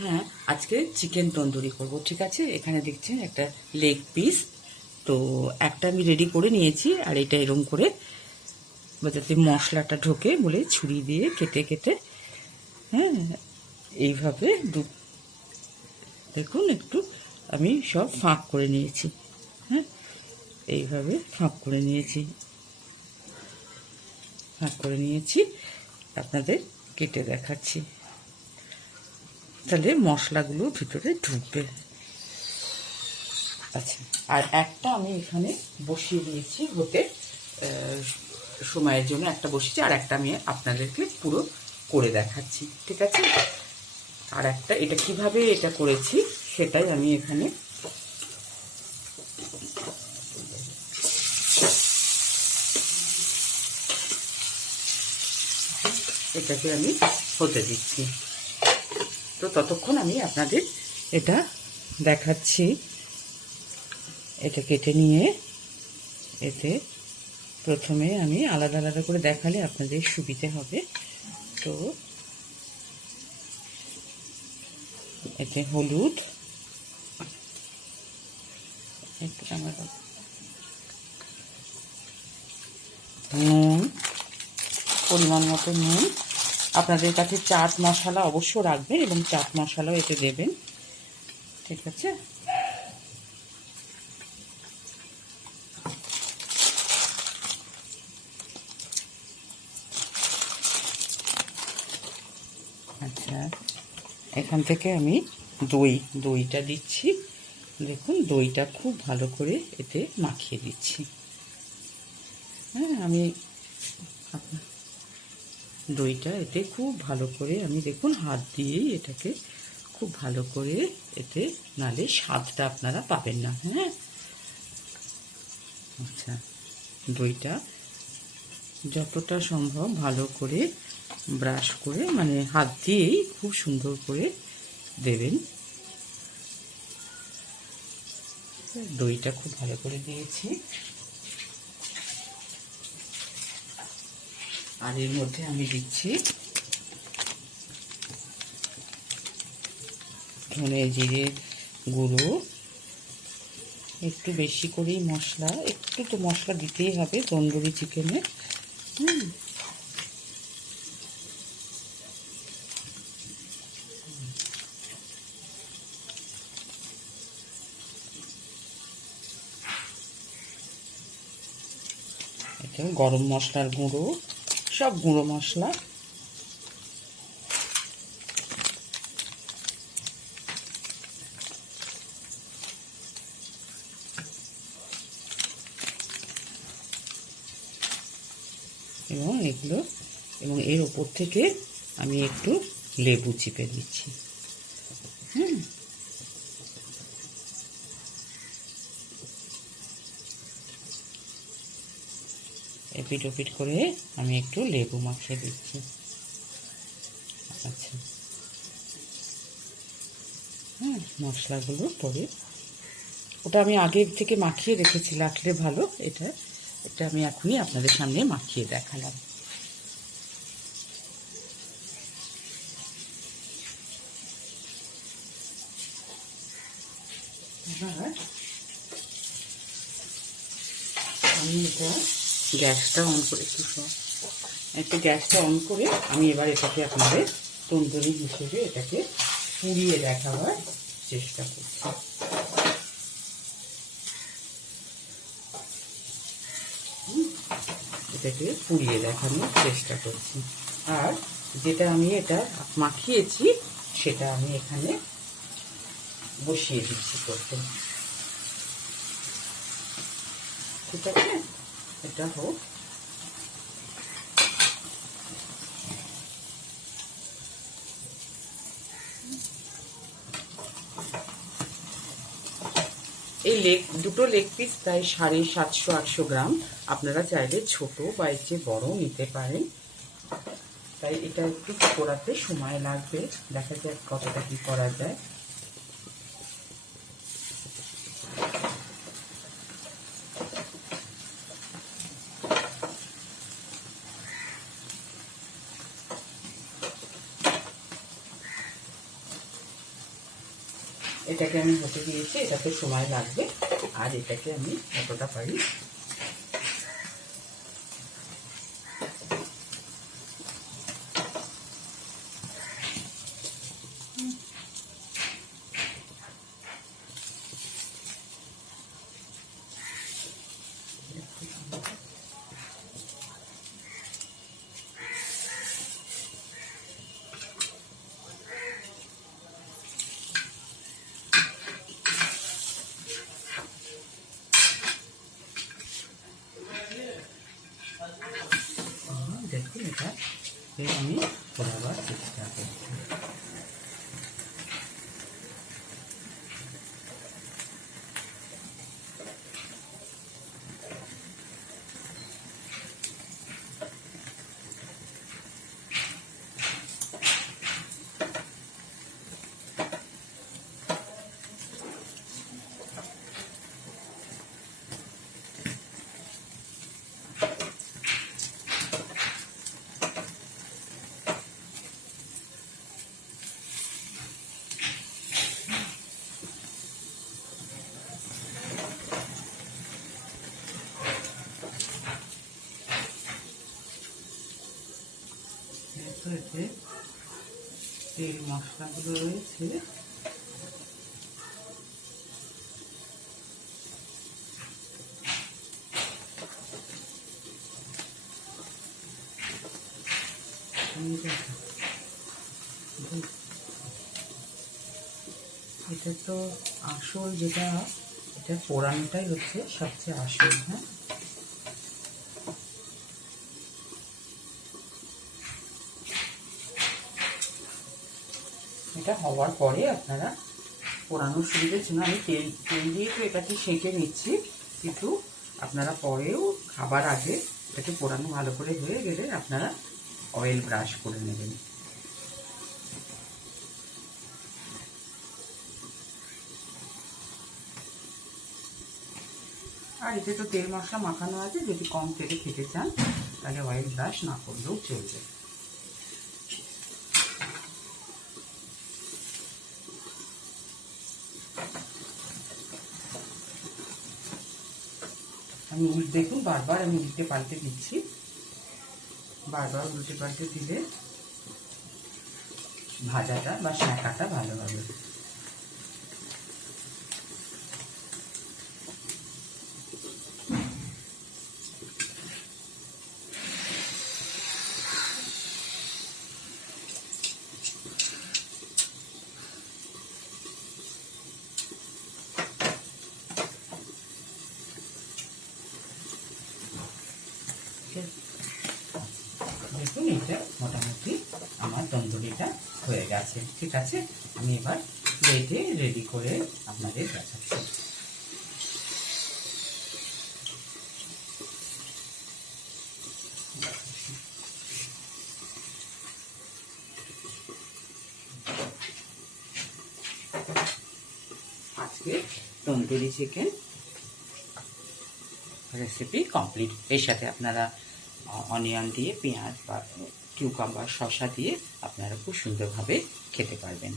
হ্যাঁ, আজকে চিকেন তন্দুরি করব, ঠিক আছে। এখানে দেখছেন একটা লেগ পিস, তো একটা আমি রেডি করে নিয়েছি, আর এটা এরম করে যাতে মশলাটা ঢোকে বলে ছুরি দিয়ে কেটে কেটে, হ্যাঁ, এইভাবে দেখুন একটু আমি সব ফাঁক করে নিয়েছি। হ্যাঁ, এইভাবে ফাঁক করে নিয়েছি, আপনাদের কেটে দেখাচ্ছি, তাহলে মশলাগুলো ভিতরে ঢুকবে। আচ্ছা, আর একটা আমি এখানে বসিয়ে দিয়েছি হতে, সময়ের জন্য একটা বসিয়েছি, আর একটা আমি আপনাদেরকে পুরো করে দেখাচ্ছি, ঠিক আছে। আর একটা এটা কিভাবে এটা করেছি সেটাই আমি এখানে এটাকে আমি হতে দিচ্ছি। তো ততক্ষণ আমি আপনাদের এটা দেখাচ্ছি। এটা কেটে নিয়ে এতে প্রথমে আমি আলাদা আলাদা করে দেখালে আপনাদের সুবিধে হবে। তো এতে হলুদ, নুন, পরিমাণ মতো নুন, আপনাদের কাছে চাট মশলা অবশ্য রাখবেন এবং চাট মশলাও এতে দেবেন, ঠিক আছে। আচ্ছা, এখান থেকে আমি দইটা দিচ্ছি। দেখুন দইটা খুব ভালো করে এতে মাখিয়ে দিচ্ছি। হ্যাঁ, আমি দইটা এতে খুব ভালো করে আমি দেখুন হাত দিয়েই এটাকে খুব ভালো করে এতে, নালে স্বাদটা আপনারা পাবেন না। হ্যাঁ, আচ্ছা, দইটা যতটা সম্ভব ভালো করে ব্রাশ করে, মানে হাত দিয়েই খুব সুন্দর করে দেবেন। দইটা খুব ভালো করে দিয়েছি, আর এর মধ্যে আমি দিচ্ছি ধনে জিরে গুঁড়ো, একটু বেশি করেই মশলা, একটু তো মশলা দিতেই হবে তন্দুরি চিকেনে। এটা গরম মশলার গুঁড়ো, সব গুঁড়ো মশলা। এবং এগুলো, এবং এর ওপর থেকে আমি একটু লেবু চিপে দিচ্ছি। এপিট ওপিট করে আমি একটু লেবু মাখিয়ে দিচ্ছি। আচ্ছা, মশলাগুলো পরে, ওটা আমি আগের থেকে মাখিয়ে রেখেছি, রাখলে ভালো। এটা আমি এখনই আপনাদের সামনে মাখিয়ে দেখালাম। এবার আমি এটা গ্যাসটা অন করে গ্যাসটা অন করে আমি এবার এটাকে আপনাদের তন্দুরি হিসেবে এটাকে পুড়িয়ে দেখাবার চেষ্টা করছি। এটাকে পুড়িয়ে দেখানোর চেষ্টা করছি, আর যেটা আমি এটা মাখিয়েছি সেটা আমি এখানে বসিয়ে দিচ্ছি করতে, ঠিক আছে। এটা হোক। এই দুটো লেগ পিস প্রায় 750-800 গ্রাম। আপনারা চাইলে ছোট বা এর চেয়ে বড় নিতে পারেন। তাই এটা একটু পোড়াতে সময় লাগবে, দেখা যাক কতটা কি করা যায়। এটাকে আমি হতে দিয়েছি, এটাতে সময় লাগবে। আর এটাকে আমি যতটা পারি দেখুন, এটা আমি বরাবর চেষ্টা করছি। এতে তেল মশলাগুলো রয়েছে, এটা তো আসল, যেটা এটা পোড়ানোটাই হচ্ছে সবচেয়ে আসল। হ্যাঁ, এটা হওয়ার পরে আপনারা পোড়ানোর সুবিধার জন্য আমি তেল দিয়ে তো এটাকে সেঁকে নিচ্ছি, কিন্তু আপনারা পরেও খাবার আগে এটাকে পোড়ানো ভালো করে হয়ে গেলে আপনারা অয়েল ব্রাশ করে নেবেন। আর এতে তো তেল মশলা মাখানো আছে, যদি কম তেলে খেতে চান তাহলে অয়েল ব্রাশ না করলেও চলবে। আমি দেখুন বারবার আমি উল্টে পাল্টে দিচ্ছি, বারবার উল্টে পাল্টে দিলে ভাজাটা বা শাঁকাটা ভালো হবে। দেখুন, এটা মোটামুটি আমার তন্দুরিটা হয়ে গেছে। ঠিক আছে, আমি এবার প্লেটে রেডি করে আপনাদের দেখাচ্ছি। আজকে তন্দুরি চিকেন রেসিপি কমপ্লিট। এর সাথে আপনারা অনিয়ন দিয়ে, পেঁয়াজ বা কিউকাম্বার, শসা দিয়ে আপনারা খুব সুন্দরভাবে খেতে পারবেন।